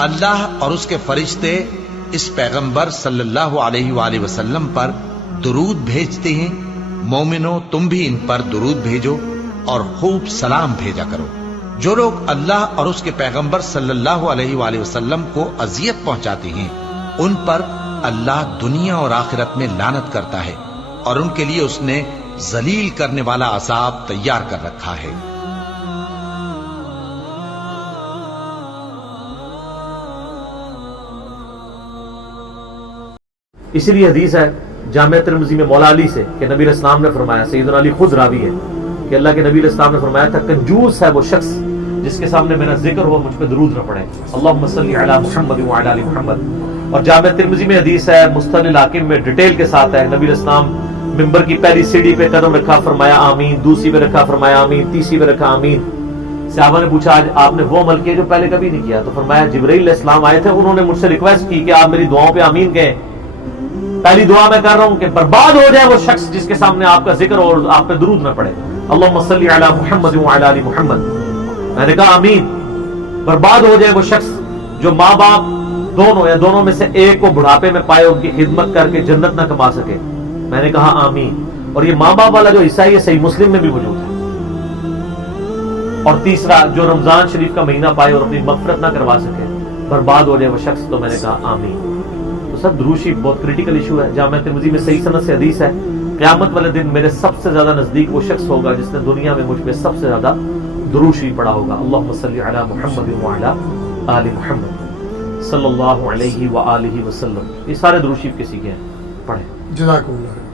اللہ اور اس کے فرشتے اس پیغمبر صلی اللہ علیہ وآلہ وسلم پر درود بھیجتے ہیں، مومنو تم بھی ان پر درود بھیجو اور خوب سلام بھیجا کرو۔ جو لوگ اللہ اور اس کے پیغمبر صلی اللہ علیہ وآلہ وسلم کو اذیت پہنچاتے ہیں ان پر اللہ دنیا اور آخرت میں لعنت کرتا ہے اور ان کے لیے اس نے ذلیل کرنے والا عذاب تیار کر رکھا ہے۔ اسی لیے حدیث ہے جامع ترمذی میں مولا علی سے کہ نبی علیہ السلام نے فرمایا، سیدنا علی خود راوی ہے کہ اللہ کے نبی علیہ السلام نے فرمایا تھا کنجوس ہے وہ شخص جس کے سامنے میرا ذکر ہو مجھ پہ درود نہ پڑے، اللہم صلی علی محمد وعلی آل محمد۔ اور جامع ترمذی میں حدیث ہے، مستدل الحاکم میں ڈیٹیل کے ساتھ ہے، نبی علیہ السلام ممبر کی پہلی سیڑھی پہ قدم رکھا فرمایا آمین، دوسری پہ رکھا فرمایا آمین، تیسری پہ رکھا آمین۔ صحابہ نے پوچھا آج آپ نے وہ عمل کیا جو پہلے کبھی نہیں کیا؟ تو فرمایا جبرائیل علیہ السلام آئے تھے، انہوں نے مجھ سے ریکویسٹ کی کہ آپ میری دعاؤں پہ آمین کہیں۔ پہلی دعا میں کر رہا ہوں کہ برباد ہو جائے وہ شخص جس کے سامنے آپ کا ذکر اور آپ پہ درود نہ پڑے، اللہم صلی علی محمد وعلی آل محمد۔ میں نے کہا آمین۔ برباد ہو جائے وہ شخص جو ماں باپ دونوں یا دونوں میں سے ایک کو بڑھاپے میں پائے ان کی خدمت کر کے جنت نہ کما سکے، میں نے کہا آمین۔ اور یہ ماں باپ والا جو حصہ ہے یہ صحیح مسلم میں بھی موجود ہے۔ اور تیسرا جو رمضان شریف کا مہینہ پائے اور اپنی مغفرت نہ کروا سکے، برباد ہو جائے وہ شخص، تو میں نے کہا آمین۔ تو سب دروشی بہت کریٹیکل ایشو ہے۔ جامع ترمذی میں صحیح سند سے حدیث ہے، قیامت والے دن میرے سب سے زیادہ نزدیک وہ شخص ہوگا جس نے دنیا میں مجھ پہ سب سے زیادہ دروشی پڑھا ہوگا، اللہم صلی علی محمد وعلی آل محمد صلی اللہ علیہ وآلہ وسلم۔ یہ سارے دروشی کسی کے ہیں، پڑھیں۔ جزاک اللہ۔